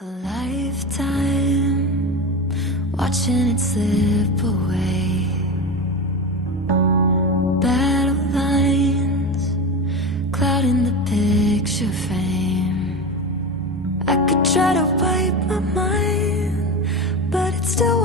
A lifetime watching it slip away. Battle lines clouding the picture frame. I could try to wipe my mind, but it still